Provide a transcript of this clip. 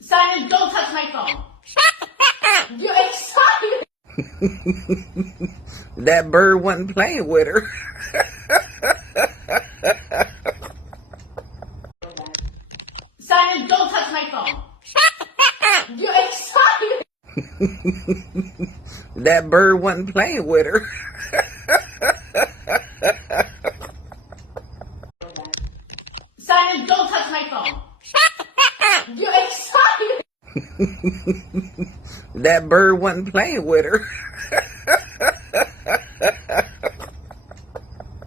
Simon, don't touch my phone. You're excited. That bird wasn't playing with her. Simon, don't touch my phone. You're excited. That bird wasn't playing with her. Simon, don't touch my phone. You're excited. That bird wasn't playing with her.